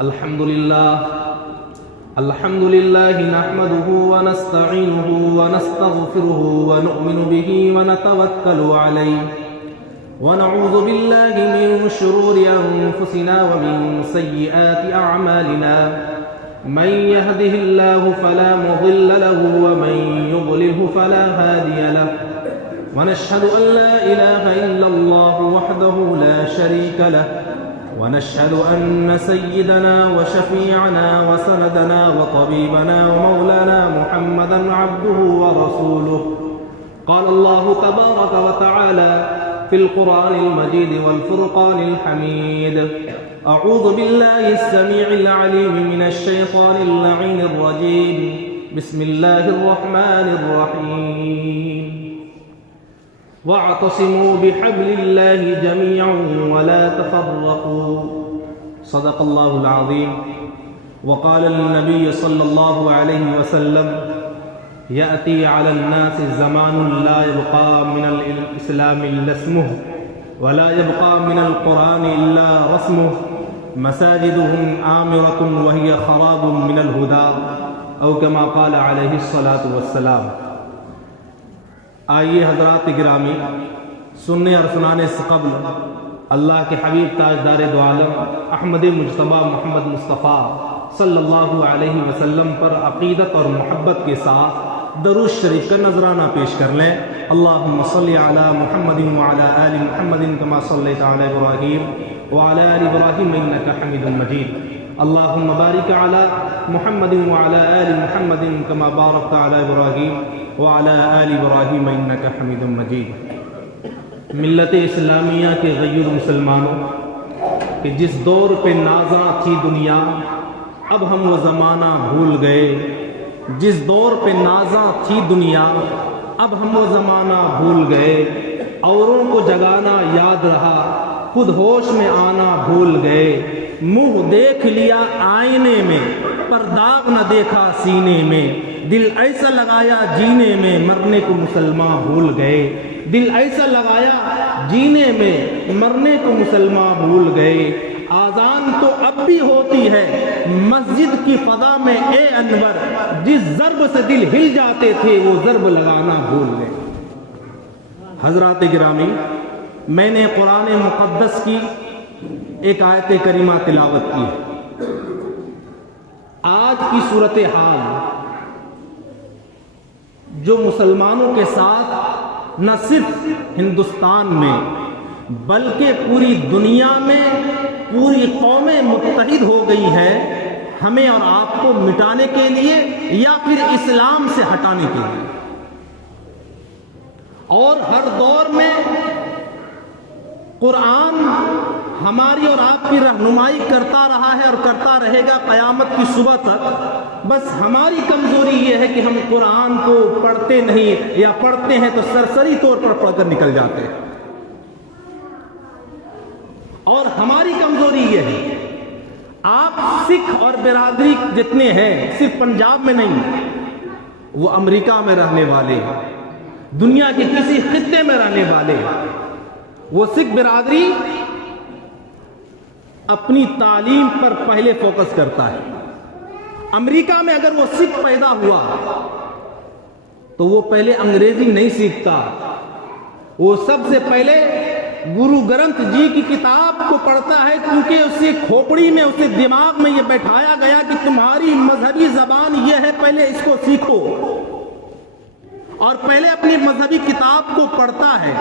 الحمد لله نحمده ونستعينه ونستغفره ونؤمن به ونتوكل عليه ونعوذ بالله من شرور أنفسنا ومن سيئات أعمالنا من يهده الله فلا مضل له ومن يضلله فلا هادي له ونشهد أن لا إله إلا الله وحده لا شريك له ونشهد أن سيدنا وشفيعنا وسندنا وطبيبنا ومولانا محمدا عبده ورسوله. قال الله تبارك وتعالى في القرآن المجيد والفرقان الحميد: أعوذ بالله السميع العليم من الشيطان اللعين الرجيم. بسم الله الرحمن الرحيم. واعتصموا بحبل الله جميعا ولا تفرقوا. صدق الله العظيم. وقال النبي صلى الله عليه وسلم: يأتي على الناس زمان لا يبقى من الإسلام إلا اسمه ولا يبقى من القرآن إلا رسمه مساجدهم آمرة وهي خراب من الهدى أو كما قال عليه الصلاة والسلام. آئیے حضرات گرامی، سننے اور سنانے سے قبل اللہ کے حبیب تاجدار دو عالم احمد مجتبی محمد مصطفیٰ صلی اللہ علیہ وسلم پر عقیدت اور محبت کے ساتھ درود شریف کا نذرانہ پیش کر لیں. اللہم صلی علی محمد وعلی آل محمد کما صلیت علی ابراہیم وعلی آل ابراہیم انکا حمید مجید. اللہم بارک علی محمد وعلی آل محمد کما بارکت علی ابراہیم وعلی آل ابراہیم انکا حمید مجید. ملت اسلامیہ کے غیر مسلمانوں کہ جس دور پہ نازاں تھی دنیا اب ہم وہ زمانہ بھول گئے. جس دور پہ نازاں تھی دنیا اب ہم وہ زمانہ بھول گئے. اوروں کو جگانا یاد رہا خود ہوش میں آنا بھول گئے. منہ دیکھ لیا آئینے میں پر داغ نہ دیکھا سینے میں. دل ایسا لگایا جینے میں مرنے کو مسلمان بھول گئے. دل ایسا لگایا جینے میں مرنے کو مسلمان بھول گئے. آذان تو اب بھی ہوتی ہے مسجد کی فضا میں اے انور. جس ضرب سے دل ہل جاتے تھے وہ ضرب لگانا بھول گئے. حضرات گرامی، میں نے قرآن مقدس کی ایک آیت کریمہ تلاوت کی. آج کی صورتحال جو مسلمانوں کے ساتھ نہ صرف ہندوستان میں بلکہ پوری دنیا میں پوری قومیں متحد ہو گئی ہے ہمیں اور آپ کو مٹانے کے لیے یا پھر اسلام سے ہٹانے کے لیے. اور ہر دور میں قرآن ہماری اور آپ کی رہنمائی کرتا رہا ہے اور کرتا رہے گا قیامت کی صبح تک. بس ہماری کمزوری یہ ہے کہ ہم قرآن کو پڑھتے نہیں یا پڑھتے ہیں تو سرسری طور پر پڑھ کر نکل جاتے ہیں. اور ہماری کمزوری یہ ہے آپ سکھ اور برادری جتنے ہیں صرف پنجاب میں نہیں، وہ امریکہ میں رہنے والے، دنیا کے کسی خطے میں رہنے والے، وہ سکھ برادری اپنی تعلیم پر پہلے فوکس کرتا ہے. امریکہ میں اگر وہ سکھ پیدا ہوا تو وہ پہلے انگریزی نہیں سیکھتا، وہ سب سے پہلے گرو گرنتھ جی کی کتاب کو پڑھتا ہے، کیونکہ اسے کھوپڑی میں اسے دماغ میں یہ بیٹھایا گیا کہ تمہاری مذہبی زبان یہ ہے، پہلے اس کو سیکھو. اور پہلے اپنی مذہبی کتاب کو پڑھتا ہے،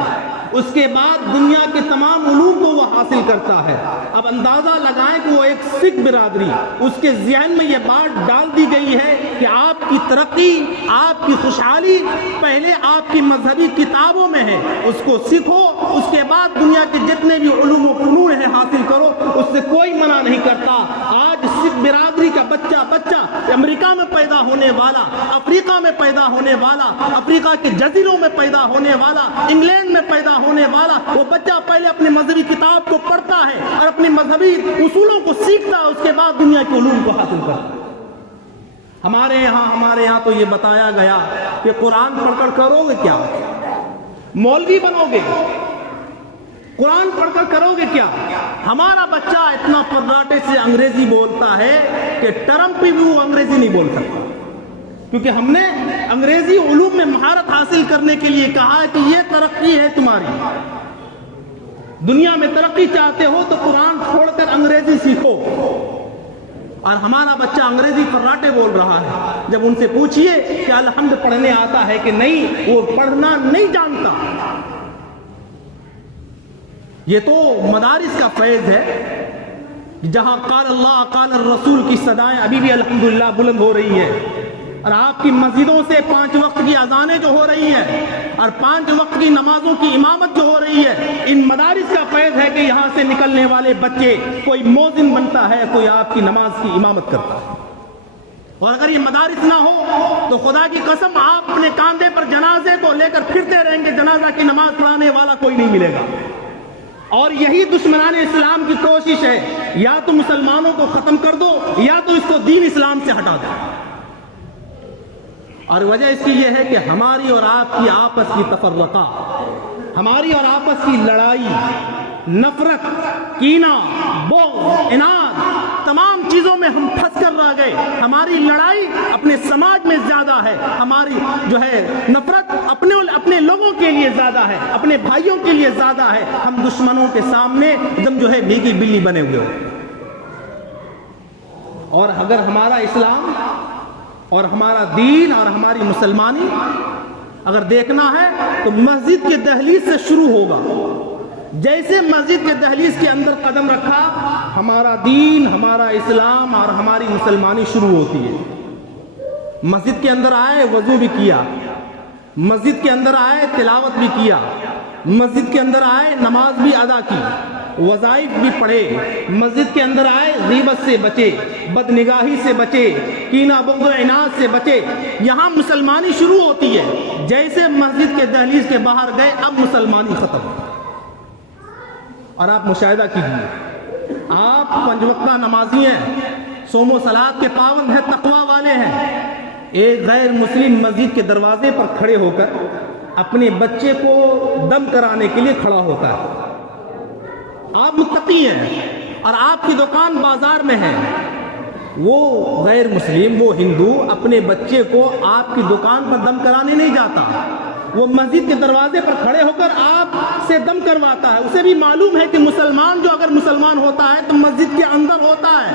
اس کے بعد دنیا کے تمام علوم کو وہ حاصل کرتا ہے. اب اندازہ لگائیں کہ وہ ایک سکھ برادری، اس کے ذہن میں یہ بات ڈال دی گئی ہے کہ آپ کی ترقی، آپ کی خوشحالی پہلے آپ کی مذہبی کتابوں میں ہے، اس کو سیکھو، اس کے بعد دنیا کے جتنے بھی علوم و فنون ہیں حاصل کرو، اس سے کوئی منع نہیں کرتا. آج سکھ برادری کا بچہ امریکہ میں پیدا ہونے والا، افریقہ میں پیدا ہونے والا، افریقہ کے جزیروں میں پیدا ہونے والا، انگلینڈ میں پیدا ہونے والا، وہ بچہ پہلے اپنی مذہبی کتاب کو پڑھتا ہے اور اپنی مذہبی اصولوں کو سیکھتا ہے، اس کے بعد دنیا کے علوم کو حاصل کرتا ہے. ہمارے یہاں تو یہ بتایا گیا کہ قرآن پڑھ کر کرو گے کیا؟ مولوی بنو گے؟ قرآن پڑھ کر کرو گے کیا؟ ہمارا بچہ اتنا فراٹے سے انگریزی بولتا ہے کہ ٹرمپ بھی وہ انگریزی نہیں بول سکتا، کیونکہ ہم نے انگریزی علوم میں مہارت حاصل کرنے کے لیے کہا ہے کہ یہ ترقی ہے تمہاری، دنیا میں ترقی چاہتے ہو تو قرآن چھوڑ کر انگریزی سیکھو۔ اور ہمارا بچہ انگریزی فراٹے بول رہا ہے، جب ان سے پوچھئے کہ الحمد پڑھنے آتا ہے کہ نہیں، وہ پڑھنا نہیں جانتا۔ یہ تو مدارس کا فیض ہے، جہاں قال اللہ قال الرسول کی صدائیں ابھی بھی الحمدللہ بلند ہو رہی ہیں، اور آپ کی مسجدوں سے 5 وقت کی اذانیں جو ہو رہی ہیں اور 5 وقت کی نمازوں کی امامت جو ہو رہی ہے، ان مدارس کا فیض ہے کہ یہاں سے نکلنے والے بچے کوئی مؤذن بنتا ہے، کوئی آپ کی نماز کی امامت کرتا ہے۔ اور اگر یہ مدارس نہ ہو تو خدا کی قسم آپ اپنے کاندھے پر جنازے کو لے کر پھرتے رہیں گے، جنازہ کی نماز پڑھانے والا کوئی نہیں ملے گا۔ اور یہی دشمنان اسلام کی کوشش ہے، یا تو مسلمانوں کو ختم کر دو یا تو اس کو دین اسلام سے ہٹا دو۔ اور وجہ اس کی یہ ہے کہ ہماری اور آپ کی آپس کی تفرقہ، ہماری اور آپس کی لڑائی، نفرت، کینہ، بغض، عناد، تمام چیزوں میں ہم پھنس کر رہ گئے۔ ہماری لڑائی اپنے سماج میں زیادہ ہے، ہماری جو ہے نفرت اپنے لوگوں کے لیے زیادہ ہے، اپنے بھائیوں کے لیے زیادہ ہے۔ ہم دشمنوں کے سامنے دم جو ہے بھیگی بلی بنے ہوئے ہو۔ اور اگر ہمارا اسلام اور ہمارا دین اور ہماری مسلمانی اگر دیکھنا ہے تو مسجد کے دہلیز سے شروع ہوگا۔ جیسے مسجد کے دہلیز کے اندر قدم رکھا، ہمارا دین، ہمارا اسلام اور ہماری مسلمانی شروع ہوتی ہے۔ مسجد کے اندر آئے وضو بھی کیا، مسجد کے اندر آئے تلاوت بھی کیا، مسجد کے اندر آئے نماز بھی ادا کی، وظائف بھی پڑھے، مسجد کے اندر آئے غیبت سے بچے، بد نگاہی سے بچے، کینہ بغض و عناد سے بچے۔ یہاں مسلمانی شروع ہوتی ہے۔ جیسے مسجد کے دہلیز کے باہر گئے، اب مسلمانی ختم۔ اور آپ مشاہدہ کیجیے، آپ 5 وقتہ نمازی ہیں، صوم و صلات کے پابند ہیں، تقوی والے ہیں، ایک غیر مسلم مسجد کے دروازے پر کھڑے ہو کر اپنے بچے کو دم کرانے کے لیے کھڑا ہوتا ہے۔ آپ متقی ہیں اور آپ کی دکان بازار میں ہے، وہ غیر مسلم، وہ ہندو اپنے بچے کو آپ کی دکان پر دم کرانے نہیں جاتا، وہ مسجد کے دروازے پر کھڑے ہو کر آپ سے دم کرواتا ہے۔ اسے بھی معلوم ہے کہ مسلمان جو اگر مسلمان ہوتا ہے تو مسجد کے اندر ہوتا ہے،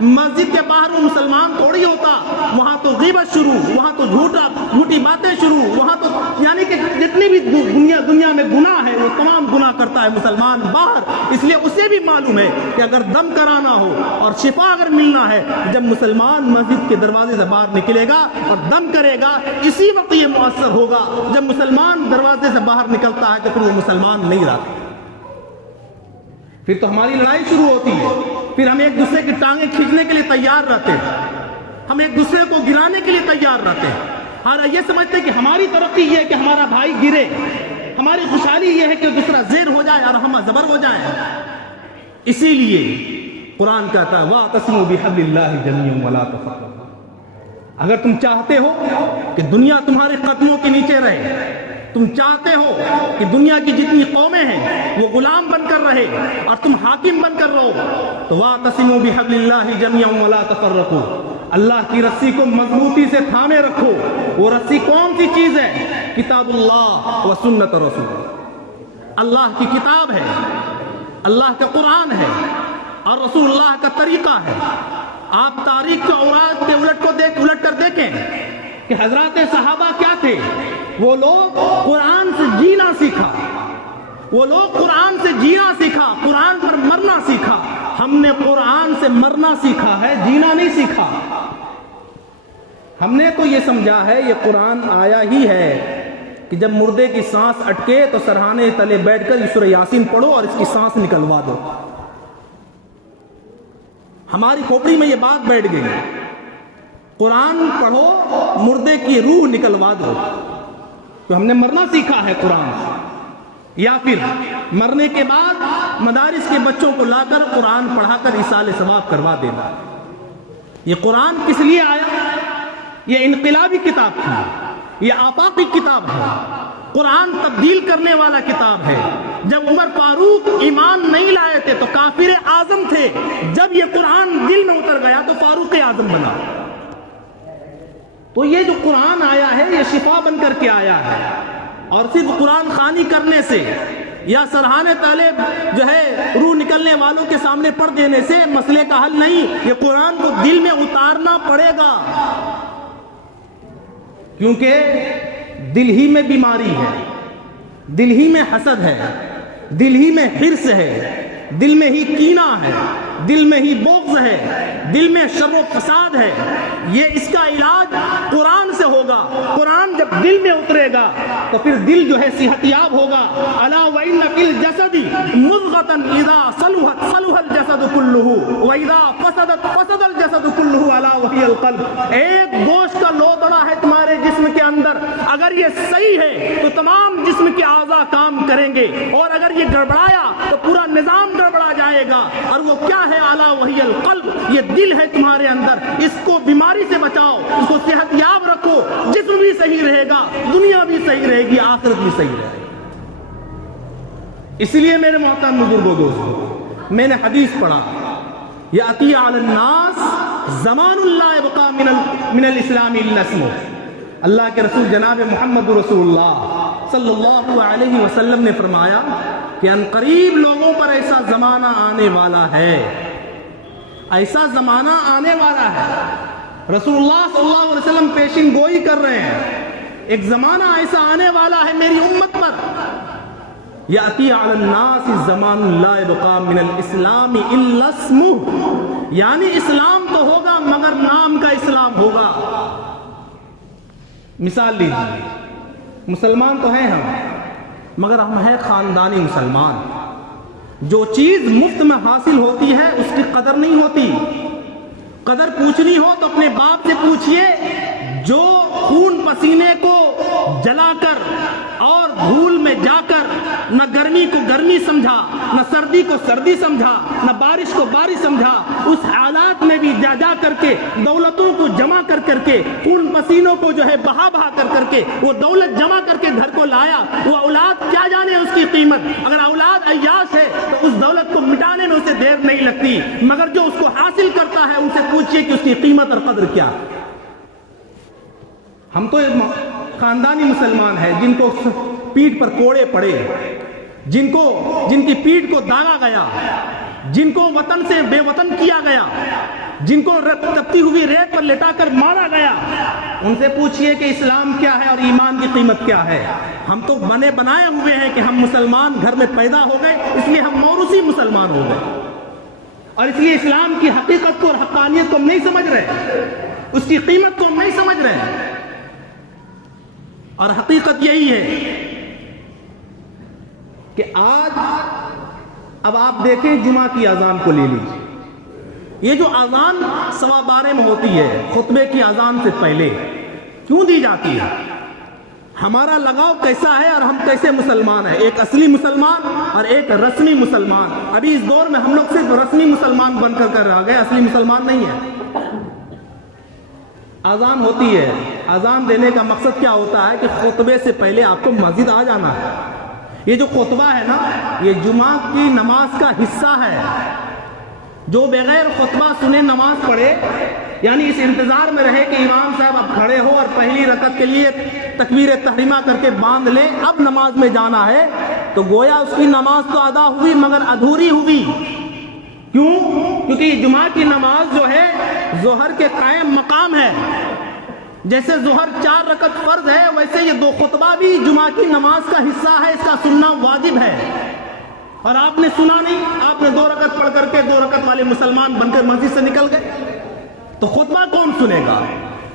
مسجد کے باہر وہ مسلمان تھوڑی ہوتا۔ وہاں تو غیبت شروع، وہاں تو جھوٹی باتیں شروع، وہاں تو یعنی کہ جتنی بھی دنیا میں گناہ ہے وہ تمام گناہ کرتا ہے مسلمان باہر۔ اس لیے اسے بھی معلوم ہے کہ اگر دم کرانا ہو اور شفا اگر ملنا ہے، جب مسلمان مسجد کے دروازے سے باہر نکلے گا اور دم کرے گا، اسی وقت یہ مؤثر ہوگا۔ جب مسلمان دروازے سے باہر نکلتا ہے تو پھر وہ مسلمان نہیں رہتا، پھر تو ہماری لڑائی شروع ہوتی ہے، پھر ہم ایک دوسرے کی ٹانگیں کھینچنے کے لیے تیار رہتے ہیں، ہم ایک دوسرے کو گرانے کے لیے تیار رہتے ہیں۔ اور یہ سمجھتے ہیں کہ ہماری ترقی یہ ہے کہ ہمارا بھائی گرے، ہماری خوشحالی یہ ہے کہ دوسرا زیر ہو جائے اور ہم زبر ہو جائیں۔ اسی لیے قرآن کہتا ہے وَاعْتَصِمُوا بِحَبْلِ اللَّهِ جَمِيعًا وَلَا تَفَرَّقُوا۔ اگر تم چاہتے ہو کہ دنیا تمہارے قدموں کے نیچے رہے، تم چاہتے ہو کہ دنیا کی جتنی قومیں ہیں وہ غلام بن کر رہے اور تم حاکم بن کر رہو، تو وَاعْتَصِمُوا بِحَبْلِ اللَّهِ جَمِيعًا وَلَا تَفَرَّقُوا۔ اللہ کی رسی کو مضبوطی سے تھامے رکھو۔ وہ رسی کون سی چیز ہے؟ کتاب اللہ و سنت رسول۔ اللہ کی کتاب ہے، اللہ کا قرآن ہے اور رسول اللہ کا طریقہ ہے۔ آپ تاریخ کے اوراق کے الٹ کر دیکھیں کہ حضرات صحابہ کیا تھے۔ وہ لوگ قرآن سے جینا سیکھا، وہ لوگ قرآن سے جینا سیکھا، قرآن پر مرنا سیکھا۔ ہم نے قرآن سے مرنا سیکھا ہے، جینا نہیں سیکھا۔ ہم نے تو یہ سمجھا ہے یہ قرآن آیا ہی ہے کہ جب مردے کی سانس اٹکے تو سرہانے تلے بیٹھ کر سورہ یاسین پڑھو اور اس کی سانس نکلوا دو۔ ہماری کھوپڑی میں یہ بات بیٹھ گئی، قرآن پڑھو مردے کی روح نکلوا دو۔ تو ہم نے مرنا سیکھا ہے قرآن سے، یا پھر مرنے کے بعد مدارس کے بچوں کو لا کر قرآن پڑھا کر ایصال ثواب کروا دینا۔ یہ قرآن کس لیے آیا؟ یہ انقلابی کتاب تھی، یہ آفاقی کتاب ہے، قرآن تبدیل کرنے والا کتاب ہے۔ جب عمر فاروق ایمان نہیں لائے تھے تو کافر اعظم تھے، جب یہ قرآن دل میں اتر گیا تو فاروق اعظم بنا۔ تو یہ جو قرآن آیا ہے یہ شفا بن کر کے آیا ہے، اور صرف قرآن خوانی کرنے سے یا سرحانے تلے جو ہے روح نکلنے والوں کے سامنے پڑھ دینے سے مسئلے کا حل نہیں، یہ قرآن کو دل میں اتارنا پڑے گا، کیونکہ دل ہی میں بیماری ہے، دل ہی میں حسد ہے، دل ہی میں حرص ہے، دل میں ہی کینہ ہے، دل میں ہی بغض ہے، دل میں شر و فساد ہے۔ یہ اس کا علاج قرآن سے ہوگا۔ قرآن جب دل میں اترے گا تو پھر دل جو ہے صحت یاب ہوگا۔ الا وان فی الجسد مضغۃ اذا صلحت صلح الجسد كله واذا فسدت فسد الجسد كله الا وهي القلب۔ ایک گوشت کا لوتڑا ہے تمہارے جسم کے اندر، اگر یہ صحیح ہے تو تمام جسم کے اعضاء کام کریں گے، اور اگر یہ گڑبڑایا تو پورا نظام گڑبڑا جائے گا۔ اور وہ کیا ہے؟ الا وهي القلب، یہ دل ہے تمہارے اندر، اس کو بیماری سے بچاؤ، اس کو صحت یاب رکھو، جسم بھی صحیح رہے گا، دنیا بھی صحیح رہے گی، آخرت بھی صحیح رہے گی۔ اس لیے میرے محترم بزرگوں دوستو، میں نے حدیث پڑھا، یاتی علی الناس زمان لا یبقى من الاسلام الا اسمه۔ اللہ کے رسول جناب محمد رسول اللہ صلی اللہ علیہ وسلم نے فرمایا کہ ان قریب لوگوں پر ایسا زمانہ آنے والا ہے، ایسا زمانہ آنے والا ہے۔ رسول اللہ صلی اللہ علیہ وسلم پیشین گوئی کر رہے ہیں، ایک زمانہ ایسا آنے والا ہے میری امت پر، یاتی علی الناس زمان لا یبقى من الاسلام الا اسمه، یعنی اسلام تو ہوگا مگر نام کا اسلام ہوگا۔ مثال لیجیے، مسلمان تو ہیں ہم، مگر ہم ہیں خاندانی مسلمان۔ جو چیز مفت میں حاصل ہوتی ہے اس کی قدر نہیں ہوتی۔ قدر پوچھنی ہو تو اپنے باپ سے پوچھئے، جو خون پسینے کو جلا کر اور دھول میں جا کر نہ گرمی کو گرمی سمجھا، نہ سردی کو سردی سمجھا، نہ بارش کو بارش سمجھا، اس حالات میں بھی جا جا کر کے دولتوں کو جمع کر کر کے، خون پسینوں کو جو ہے بہا بہا کر کر کے وہ دولت جمع کر کے گھر کو لایا۔ وہ اولاد کیا جانے اس کی قیمت، اگر اولاد عیاش ہے تو اس دولت کو مٹانے میں اسے دیر نہیں لگتی، مگر جو اس کو حاصل کرتا ہے ان سے پوچھئے کہ اس کی قیمت اور قدر کیا۔ ہم تو خاندانی مسلمان ہیں جن کو پیٹھ پر کوڑے پڑے، جن کی پیٹھ کو داغا گیا، جن کو وطن سے بے وطن کیا گیا، جن کو تپتی ہوئی ریت پر لٹا کر مارا گیا، ان سے پوچھئے کہ اسلام کیا ہے اور ایمان کی قیمت کیا ہے۔ ہم تو بنے بنائے ہوئے ہیں کہ ہم مسلمان گھر میں پیدا ہو گئے، اس لیے ہم موروثی مسلمان ہو گئے، اور اس لیے اسلام کی حقیقت کو اور حقانیت کو ہم نہیں سمجھ رہے، اس کی قیمت کو ہم نہیں سمجھ رہے۔ اور حقیقت یہی ہے کہ آج اب آپ دیکھیں جمعہ کی اذان کو لے لیجیے، یہ جو اذان 12:15 میں ہوتی ہے خطبے کی اذان سے پہلے کیوں دی جاتی ہے؟ ہمارا لگاؤ کیسا ہے اور ہم کیسے مسلمان ہیں؟ ایک اصلی مسلمان اور ایک رسمی مسلمان۔ ابھی اس دور میں ہم لوگ صرف رسمی مسلمان بن کر رہ گئے، اصلی مسلمان نہیں ہے۔ اذان ہوتی ہے، اذان دینے کا مقصد کیا ہوتا ہے کہ خطبے سے پہلے آپ کو مسجد آ جانا ہے۔ یہ جو خطبہ ہے نا، یہ جمعہ کی نماز کا حصہ ہے۔ جو بغیر خطبہ سنے نماز پڑھے، یعنی اس انتظار میں رہے کہ امام صاحب اب کھڑے ہو اور پہلی رکعت کے لیے تکبیر تحریمہ کر کے باندھ لے، اب نماز میں جانا ہے، تو گویا اس کی نماز تو ادا ہوئی مگر ادھوری ہوئی۔ کیوں؟ کیونکہ جمعہ کی نماز جو ہے ظہر کے قائم مقام ہے۔ جیسے ظہر 4 رکعت فرض ہے، ویسے یہ 2 خطبہ بھی جمعہ کی نماز کا حصہ ہے، اس کا سننا واجب ہے۔ اور آپ نے سنا نہیں، آپ نے 2 رکعت پڑھ کر کے 2 رکعت والے مسلمان بن کر مسجد سے نکل گئے، تو خطبہ کون سنے گا؟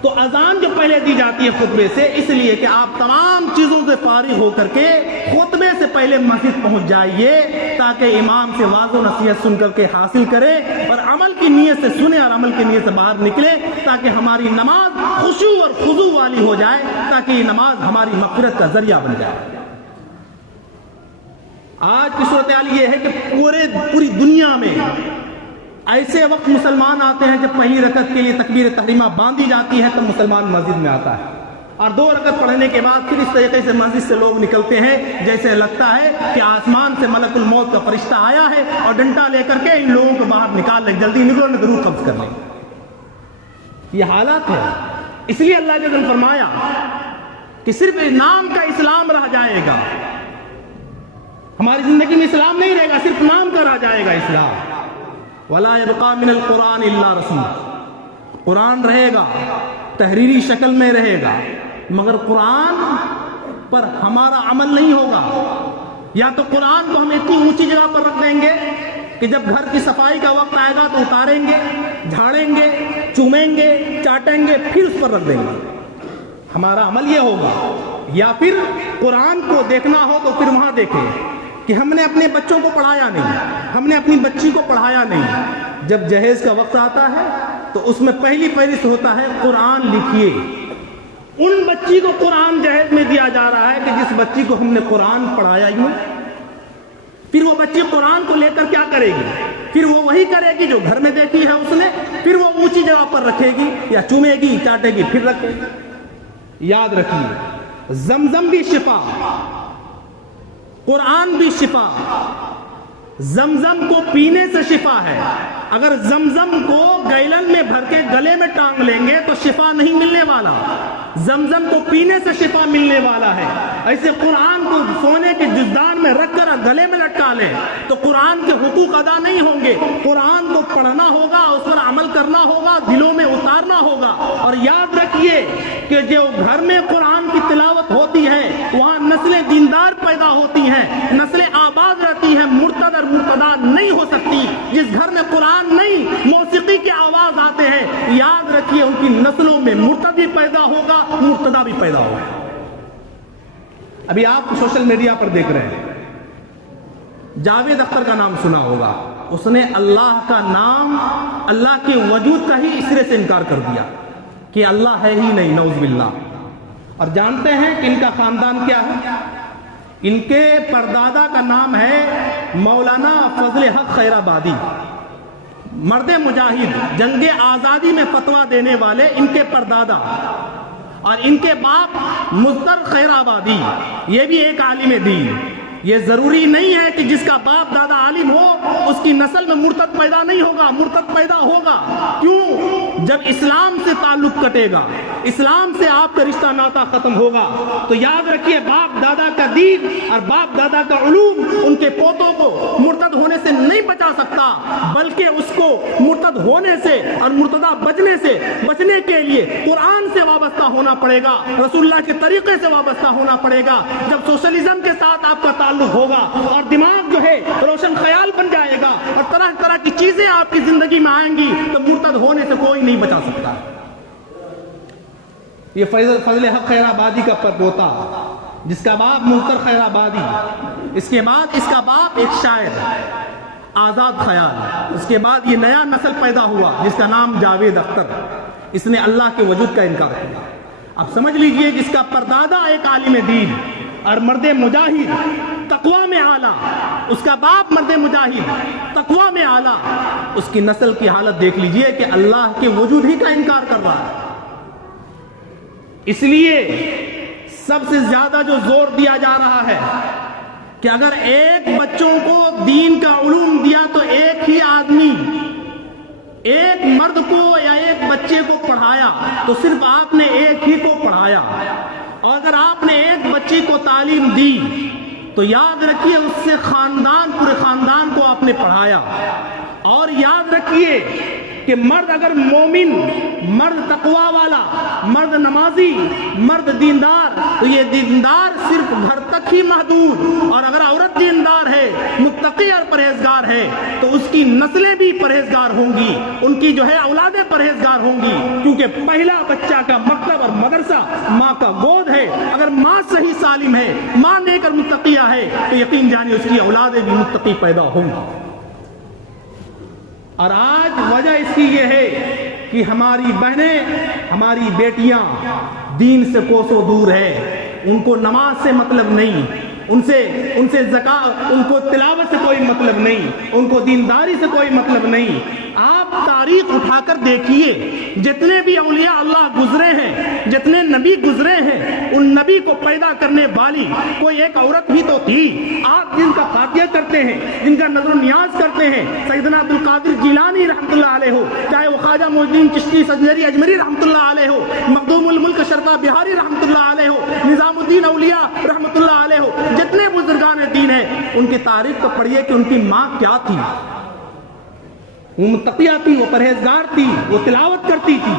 تو اذان جو پہلے دی جاتی ہے خطبے سے، اس لیے کہ آپ تمام چیزوں سے فارغ ہو کر کے خطبے سے پہلے مسجد پہنچ جائیے، تاکہ امام سے واضح نصیحت سن کر کے حاصل کرے اور عمل کی نیت سے سنے اور عمل کی نیت سے باہر نکلے، تاکہ ہماری نماز خشوع اور خضوع والی ہو جائے، تاکہ یہ نماز ہماری مغفرت کا ذریعہ بن جائے۔ آج کی صورتحال یہ ہے کہ پوری دنیا میں ایسے وقت مسلمان آتے ہیں جب پہلی رکعت کے لیے تکبیر تحریمہ باندھی جاتی ہے تب مسلمان مسجد میں آتا ہے، اور 2 رکعت پڑھنے کے بعد پھر اس طریقے سے مسجد سے لوگ نکلتے ہیں جیسے لگتا ہے کہ آسمان سے ملک الموت کا فرشتہ آیا ہے اور ڈنڈا لے کر کے ان لوگوں کو باہر نکال لیں، جلدی نکلو نہ روح قبض کر لیں۔ یہ حالات ہے۔ اس لیے اللہ جل نے فرمایا کہ صرف نام کا اسلام رہ جائے گا، ہماری زندگی میں اسلام نہیں رہے گا، صرف نام کا رہ جائے گا اسلام۔ وَلَا يَبْقَى مِنَ الْقُرْآنِ إِلَّا رَسْمٌ، قرآن رہے گا، تحریری شکل میں رہے گا، مگر قرآن پر ہمارا عمل نہیں ہوگا۔ یا تو قرآن کو ہم اتنی اونچی جگہ پر رکھ دیں گے کہ جب گھر کی صفائی کا وقت آئے گا تو اتاریں گے، جھاڑیں گے، چومیں گے، چاٹیں گے، پھر اس پر رکھ دیں گے، ہمارا عمل یہ ہوگا۔ یا پھر قرآن کو دیکھنا ہو تو پھر وہاں دیکھیں کہ ہم نے اپنے بچوں کو پڑھایا نہیں، ہم نے اپنی بچی کو پڑھایا نہیں۔ جب جہیز کا وقت آتا ہے تو اس میں پہلی فہرست ہوتا ہے قرآن لکھیے۔ ان بچی کو قرآن جہیز میں دیا جا رہا ہے کہ جس بچی کو ہم نے قرآن پڑھایا ہی نہیں۔ پھر وہ بچی قرآن کو لے کر کیا کرے گی؟ پھر وہ وہی کرے گی جو گھر میں دیکھی ہے اس نے، پھر وہ اونچی جگہ پر رکھے گی یا چومے گی، چاٹے گی، پھر رکھے گی۔ یاد رکھیے، زمزم بھی شفا، قرآن بھی شفا۔ زمزم کو پینے سے شفا ہے، اگر زمزم کو گیلن میں بھر کے گلے میں ٹانگ لیں گے تو شفا نہیں ملنے والا، زمزم کو پینے سے شفا ملنے والا ہے۔ ایسے قرآن کو سونے کے جزدان میں رکھ کر گلے میں لٹکا لیں تو قرآن کے حقوق ادا نہیں ہوں گے۔ قرآن کو پڑھنا ہوگا، اس پر عمل کرنا ہوگا، دلوں میں اتارنا ہوگا۔ اور یاد رکھیے کہ جو گھر میں قرآن کی تلاوت ہوتی ہے وہاں نسلیں دیندار پیدا ہوتی ہیں، نسلیں آباد رہتی ہیں، مرتد اور مرتدہ نہیں ہو سکتی۔ جس گھر میں قرآن نہیں، موسیقی کے آواز آتے ہیں، یاد رکھیے ان کی نسلوں میں مرتد بھی پیدا ہوگا، مرتدہ بھی پیدا ہوگا۔ ابھی آپ سوشل میڈیا پر دیکھ رہے ہیں، جاوید اختر کا نام سنا ہوگا، اس نے اللہ کا نام، اللہ کے وجود کا ہی سرے سے انکار کر دیا کہ اللہ ہے ہی نہیں، نعوذ باللہ۔ اور جانتے ہیں کہ ان کا خاندان کیا ہے؟ ان کے پردادا کا نام ہے مولانا فضل حق خیر آبادی، مرد مجاہد، جنگ آزادی میں فتویٰ دینے والے ان کے پردادا، اور ان کے باپ مزدر خیر آبادی، یہ بھی ایک عالم دین۔ یہ ضروری نہیں ہے کہ جس کا باپ دادا عالم ہو اس کی نسل میں مرتد پیدا نہیں ہوگا، مرتد پیدا ہوگا۔ کیوں؟ جب اسلام سے تعلق کٹے گا، اسلام سے آپ کا رشتہ ناتا ختم ہوگا تو یاد رکھیے باپ دادا کا دین اور باپ دادا کا علوم ان کے پوتوں کو مرتد ہونے سے نہیں بچا سکتا، بلکہ اس کو مرتد ہونے سے اور مرتدہ بچنے کے لیے قرآن سے وابستہ ہونا پڑے گا، رسول اللہ کے طریقے سے وابستہ ہونا پڑے گا۔ جب سوشلزم کے ساتھ آپ کا تعلق ہوگا اور دماغ جو ہے روشن خیال بن جائے گا اور طرح طرح کی چیزیں آپ کی زندگی میں آئیں گی تو مرتد ہونے سے کوئی نہیں بچا سکتا۔ یہ فضل حق خیر آبادی کا پوتا جس کا باپ مزدر خیر آبادی، اس کے بعد اس کا باپ ایک شاعر آزاد خیال، اس کے بعد یہ نیا نسل پیدا ہوا جس کا نام جاوید اختر، اس نے اللہ کے وجود کا انکار کیا۔ اب سمجھ لیجئے جس کا پردادا ایک عالم دین اور مرد مجاہد تقوی میں اعلیٰ، اس کا باپ مرد مجاہد تقوی میں اعلیٰ، اس کی نسل کی حالت دیکھ لیجئے کہ اللہ کے وجود ہی کا انکار کر رہا ہے۔ اس لیے سب سے زیادہ جو زور دیا جا رہا ہے کہ اگر ایک بچوں کو دین کا علوم دیا تو ایک ہی آدمی، ایک مرد کو یا ایک بچے کو پڑھایا تو صرف آپ نے ایک ہی کو پڑھایا، اور اگر آپ نے ایک بچے کو تعلیم دی تو یاد رکھیے اس سے پورے خاندان کو آپ نے پڑھایا۔ اور یاد رکھیے کہ مرد اگر مومن، مرد تقوی والا، مرد نمازی، مرد دیندار، تو یہ دیندار صرف گھر تک ہی محدود، اور اگر عورت دیندار ہے، متقی اور پرہیزگار ہے تو اس کی نسلیں بھی پرہیزگار ہوں گی، ان کی جو ہے اولادیں پرہیزگار ہوں گی، کیونکہ پہلا بچہ کا مکتب اور مدرسہ ماں کا گود ہے۔ اگر ماں صحیح سالم ہے، ماں نیک اور متقیہ ہے تو یقین جانیے اس کی اولادیں بھی متقی پیدا ہوں گی۔ اور آج وجہ اس کی یہ ہے کہ ہماری بہنیں، ہماری بیٹیاں دین سے کوسوں دور ہے، ان کو نماز سے مطلب نہیں، ان سے زکات، ان کو تلاوت سے کوئی مطلب نہیں، ان کو دینداری سے کوئی مطلب نہیں۔ آپ آپ تاریخ اٹھا کر دیکھیے، جتنے بھی اولیاء اللہ گزرے ہیں، جتنے نبی گزرے ہیں، ان نبی کو پیدا کرنے والی کوئی ایک عورت بھی تو تھی۔ آپ جن کا فاتحہ کرتے ہیں، جن کا نظر و نیاز کرتے ہیں، سیدنا عبد القادر جیلانی رحمۃ اللہ علیہ ہو، چاہے وہ خواجہ معین الدین چشتی سنجری اجمری رحمۃ اللہ علیہ ہو، مخدوم الملک شرفا بہاری رحمۃ اللہ علیہ ہو، نظام الدین اولیاء رحمۃ اللہ علیہ ہو، جتنے بزرگان دین ہیں، ان کی تاریخ کو پڑھیے کہ ان کی ماں کیا تھی۔ وہ متقیہ تھی، وہ پرہیزگار تھی، وہ تلاوت کرتی تھی۔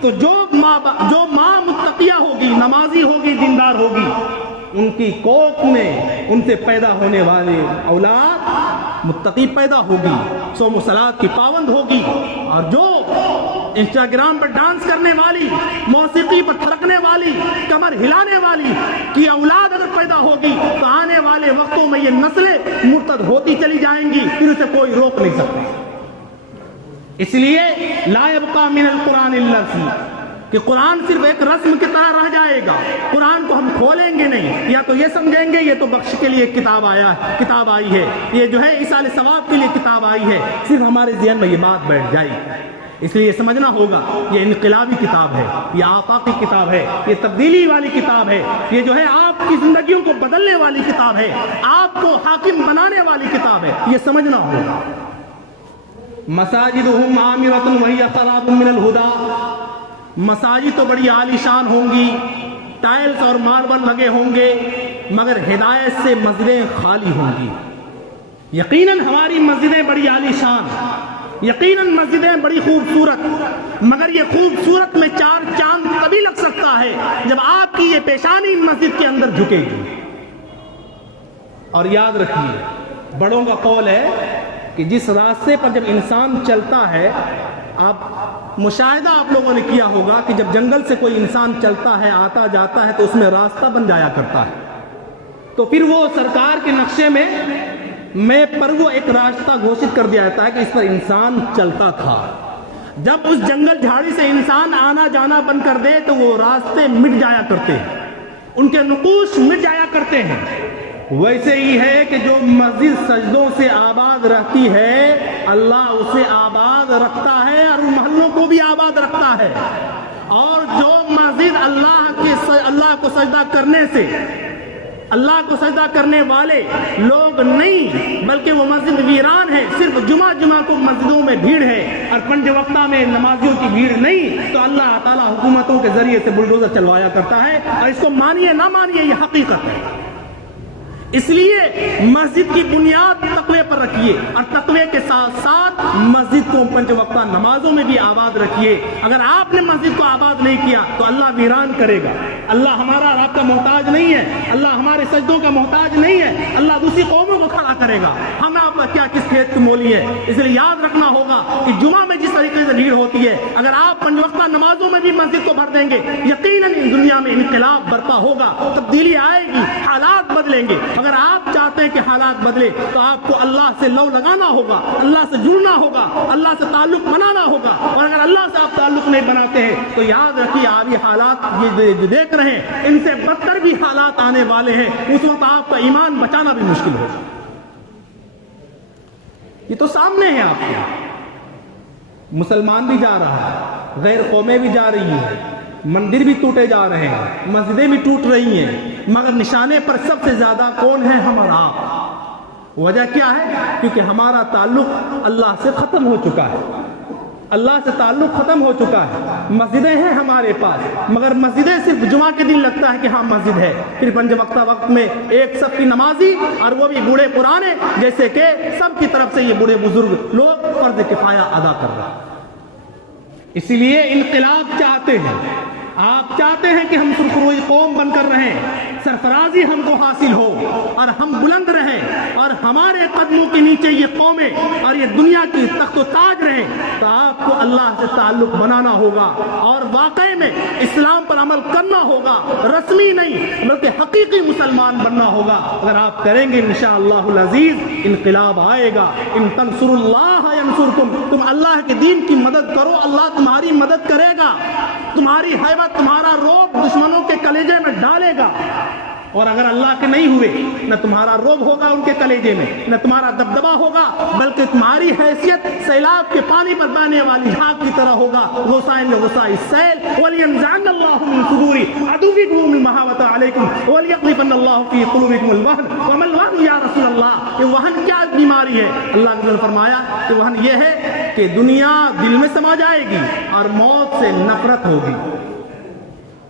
تو جو ماں متقیہ ہوگی، نمازی ہوگی، دیندار ہوگی، ان کی کوکھ میں ان سے پیدا ہونے والے اولاد متقی پیدا ہوگی، صوم و صلات کی پابند ہوگی۔ اور جو انسٹاگرام پر ڈانس کرنے والی، موسیقی پر تھرکنے والی، کمر ہلانے والی کی اولاد اگر پیدا ہوگی تو آنے والے وقتوں میں یہ نسلیں مرتد ہوتی چلی جائیں گی، پھر اسے کوئی روک نہیں سکتا۔ اس لیے لا یبقى من القرآن الا کہ قرآن صرف ایک رسم کی طرح رہ جائے گا۔ قرآن کو ہم کھولیں گے نہیں، یا تو یہ سمجھیں گے یہ تو بخش کے لیے کتاب آئی ہے، یہ جو ہے ایصال ثواب کے لیے کتاب آئی ہے، صرف ہمارے ذہن میں یہ بات بیٹھ جائے۔ اس لیے یہ سمجھنا ہوگا یہ انقلابی کتاب ہے، یہ آفاقی کتاب ہے، یہ تبدیلی والی کتاب ہے، یہ جو ہے آپ کی زندگیوں کو بدلنے والی کتاب ہے، آپ کو حاکم بنانے والی کتاب ہے، یہ سمجھنا ہوگا۔ مساجدہم عامرۃ وہی خراب من الہدی، مساجد تو بڑی عالی شان ہوں گی، ٹائلز اور ماربل لگے ہوں گے، مگر ہدایت سے مسجدیں خالی ہوں گی۔ یقیناً ہماری مسجدیں بڑی عالی شان، یقیناً مسجدیں بڑی خوبصورت، مگر یہ خوبصورت میں چار چاند تبھی لگ سکتا ہے جب آپ کی یہ پیشانی مسجد کے اندر جھکے گی۔ اور یاد رکھیے، بڑوں کا قول ہے کہ جس راستے پر جب انسان چلتا ہے، آپ مشاہدہ آپ لوگوں نے کیا ہوگا کہ جب جنگل سے کوئی انسان چلتا ہے، آتا جاتا ہے، تو اس میں راستہ بن جایا کرتا ہے، تو پھر وہ سرکار کے نقشے میں میپ پر وہ ایک راستہ گھوشت کر دیا جاتا ہے کہ اس پر انسان چلتا تھا۔ جب اس جنگل جھاڑی سے انسان آنا جانا بند کر دے تو وہ راستے مٹ جایا کرتے ہیں، ان کے نقوش مٹ جایا کرتے ہیں۔ ویسے ہی ہے کہ جو مسجد سجدوں سے آباد رہتی ہے، اللہ اسے آباد رکھتا ہے اور ان محلوں کو بھی آباد رکھتا ہے۔ اور جو مسجد اللہ کو سجدہ کرنے سے، اللہ کو سجدہ کرنے والے لوگ نہیں، بلکہ وہ مسجد ویران ہے، صرف جمعہ کو مسجدوں میں بھیڑ ہے اور پنج وقتہ میں نمازیوں کی بھیڑ نہیں، تو اللہ تعالیٰ حکومتوں کے ذریعے سے بلڈوزر چلوایا کرتا ہے، اور اس کو مانیے نہ مانیے یہ حقیقت ہے۔ اس لیے مسجد کی بنیاد تقوی پر رکھیے، اور تقوی کے ساتھ ساتھ مسجد کو پنج وقتہ نمازوں میں بھی آباد رکھیے۔ اگر آپ نے مسجد کو آباد نہیں کیا تو اللہ ویران کرے گا۔ اللہ ہمارا اور آپ کا محتاج نہیں ہے، اللہ ہمارے سجدوں کا محتاج نہیں ہے، اللہ دوسری قوموں کو کھڑا کرے گا۔ ہم آپ کیا کس کھیت کی مولی ہے؟ اس لیے یاد رکھنا ہوگا کہ جمعہ میں جس طریقے سے بھیڑ ہوتی ہے، اگر آپ پنج وقتہ نمازوں میں بھی مسجد کو بھر دیں گے، یقیناً اس دنیا میں انقلاب برپا ہوگا، تبدیلی آئے گی، حالات بدلیں گے۔ اگر آپ چاہتے ہیں کہ حالات بدلے تو آپ کو اللہ سے لو لگانا ہوگا، اللہ سے جڑنا ہوگا، اللہ سے تعلق بنانا ہوگا۔ اور اگر اللہ سے آپ تعلق نہیں بناتے ہیں تو یاد رکھیے آج یہ حالات یہ جو دیکھ رہے ہیں، ان سے بدتر بھی حالات آنے والے ہیں، اس وقت آپ کا ایمان بچانا بھی مشکل ہوگا۔ یہ تو سامنے ہے آپ کے، مسلمان بھی جا رہا ہے، غیر قومیں بھی جا رہی ہیں، مندر بھی ٹوٹے جا رہے ہیں، مسجدیں بھی ٹوٹ رہی ہیں، مگر نشانے پر سب سے زیادہ کون ہے؟ ہم اور آپ۔ وجہ کیا ہے؟ کیونکہ ہمارا تعلق اللہ سے ختم ہو چکا ہے، اللہ سے تعلق ختم ہو چکا ہے۔ مسجدیں ہیں ہمارے پاس، مگر مسجدیں صرف جمعہ کے دن لگتا ہے کہ ہاں مسجد ہے، پھر پنج وقتہ وقت میں ایک صف کی نمازی، اور وہ بھی بوڑھے پرانے، جیسے کہ سب کی طرف سے یہ بوڑھے بزرگ لوگ فرض کفایہ ادا کر رہے ہیں۔ اسی لیے انقلاب چاہتے ہیں، آپ چاہتے ہیں کہ ہم سرخروئی قوم بن کر رہیں، سرفرازی ہم کو حاصل ہو اور ہم بلند رہیں اور ہمارے قدموں کے نیچے یہ قومیں اور یہ دنیا کی تخت و تاج رہیں، تو آپ کو اللہ سے تعلق بنانا ہوگا اور واقعی میں اسلام پر عمل کرنا ہوگا، رسمی نہیں بلکہ حقیقی مسلمان بننا ہوگا۔ اگر آپ کریں گے انشاءاللہ العزیز انقلاب آئے گا۔ ان تنصروا اللہ ینصرکم، تم اللہ کے دین کی مدد کرو، اللہ تمہاری مدد کرے گا، تمہاری ہیبت، تمہارا روب دشمنوں کے کلیجے میں ڈالے گا۔ اور اگر اللہ کے نہیں ہوئے نہ تمہارا روب ہوگا ان کے کلیجے میں، نہ تمہارا دبدبا ہوگا، بلکہ تمہاری حیثیت سیلاب کے پانی پر بہنے والی جھاگ کی طرح ہوگا، غصائیں غصاء السیل وَلْيَنزَعَنَّ اللَّهُ مِن صُدُورِ عَدُوِّكُمُ الْمَحَابَةَ عَلَيْكُمْ وَلْيَقْذِفَنَّ اللَّهُ فِي قُلُوبِكُمُ الْوَهْنَ وَمَا الْوَهْنُ يَا رسول اللہ، یہ وہن کیا بیماری ہے؟ اللہ نے فرمایا کہ وہن یہ ہے کہ دنیا دل میں سما جائے گی اور موت سے نفرت ہوگی۔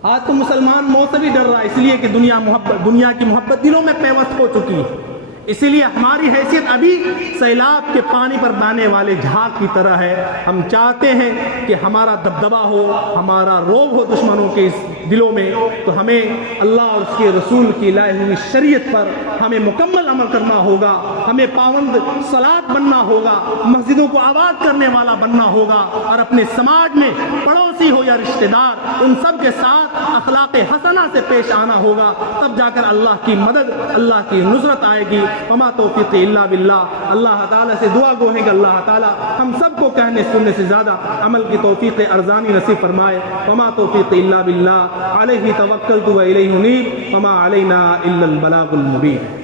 آج تو مسلمان موت سے بھی ڈر رہا ہے، اس لیے کہ دنیا کی محبت دلوں میں پیوست ہو چکی ہے۔ اسی لیے ہماری حیثیت ابھی سیلاب کے پانی پر بہنے والے جھاگ کی طرح ہے۔ ہم چاہتے ہیں کہ ہمارا دبدبا ہو، ہمارا روب ہو دشمنوں کے اس دلوں میں، تو ہمیں اللہ اور اس کے رسول کی لائی ہوئی شریعت پر ہمیں مکمل عمل کرنا ہوگا، ہمیں پابند صلاۃ بننا ہوگا، مسجدوں کو آباد کرنے والا بننا ہوگا، اور اپنے سماج میں پڑوسی ہو یا رشتہ دار ان سب کے ساتھ اخلاق حسنہ سے پیش آنا ہوگا، تب جا کر اللہ کی مدد، اللہ کی نصرت آئے گی۔ وما توفیق الا باللہ۔ اللہ تعالیٰ سے دعا گو ہے کہ اللہ تعالیٰ ہم سب کو کہنے سننے سے زیادہ عمل کی توفیق ارزانی نصیب فرمائے۔ وما توفیق الا باللہ، علیہ توکلت و الیہ انیب، وما علینا الا البلاغ المبین۔